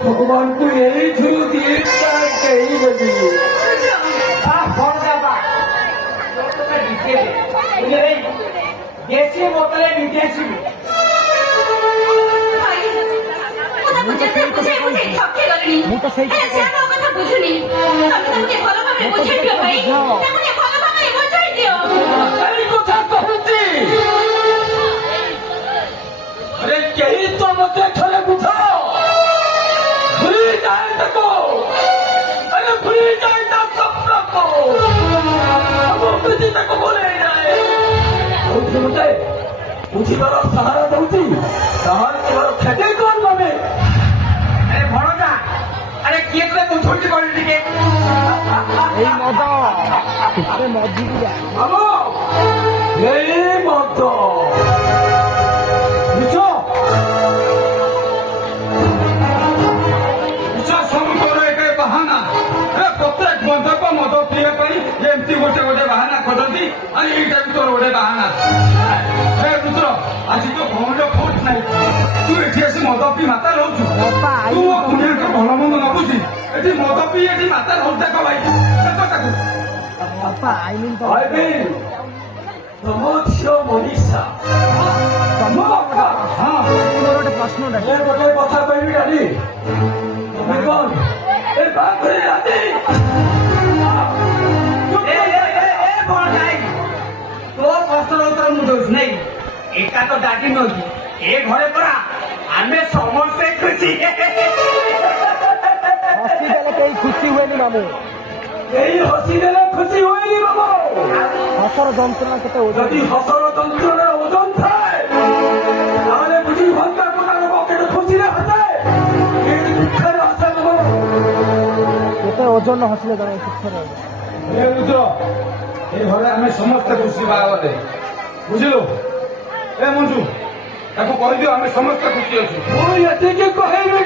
ভগবান তুই এই ঝুলু দিয়ে দেশি বোতলে বিদেশি अरे यही तो मुझे थोड़े बुझाओ भूल जाए तको अरे भूल जाए तो सब को अब मुझे तक बोले जाए मुझे मुझे बड़ा सहारा दूँगी सहारा के बड़ा खेते कौन मामे अरे भरोसा अरे किए तो मुझे कौन दिखे এই মদা আরে মদ দিবি हेलो यही मत বুঝছো ବାହାନା ପ୍ରତ୍ୟେକ ବନ୍ଧକ ମଦ ପିଇବା ପାଇଁ ଏମିତି ଗୋଟେ ଗୋଟେ ବାହାନା ଖୋଜନ୍ତି ଆଉ ଏଇଟା ବି ତୋର ଗୋଟେ ବାହାନା ରୁଦ୍ର ଆଜି ତ ଭଉଣୀର ଖୋଜ ନାହିଁ ତୁ ଏଠି ଆସି ମଦ ପିଇ ମାତା ରହୁଛୁ ତୁ କୁଣିଆଙ୍କ ଭଲ ମନ୍ଦ ନ ବୁଝି ଏଠି ମଦ ପିଇ ଏଠି ମାତା ରହୁଛୁ ଦେଖ ଭାଇ ଦେଖ ତାକୁ ତମ ଝିଅ ମନୀଷା ତମ ବାପା ହଁ ଗୋଟେ ପ୍ରଶ୍ନଟା ଗୋଟେ କଥା କହିବି ଡାଲି ତମେ କଣ ए बाप रे राधे ए कौन नहीं तो कष्टर उत्तर मु दोष नहीं एका तो डाकी न ए घरे पड़ा आमे समस्ते खुशी हसी देले केही खुशी हुएनी मामू এই হসি দেলে খুশি হয়নি বাবু হসর যন্ত্রণা কেতে ওজন যদি হসর যন্ত্রণার ওজন থাকে তাহলে বুঝি ঘন্টা কোটার পকেটে খুশি না হতে এই দুঃখের আশা বাবু কেতে ওজন হসলে জানে সুখরে ଏ ରୁଦ୍ର ଏ ଘରେ ଆମେ ସମସ୍ତେ ଖୁସି ବାହାଘରରେ ବୁଝିଲୁ ଏ ମଞ୍ଜୁ ତାକୁ କହିଦିଅ ଆମେ ସମସ୍ତେ ଖୁସି ଅଛୁ ମୁଁ ଏତିକି କହିବି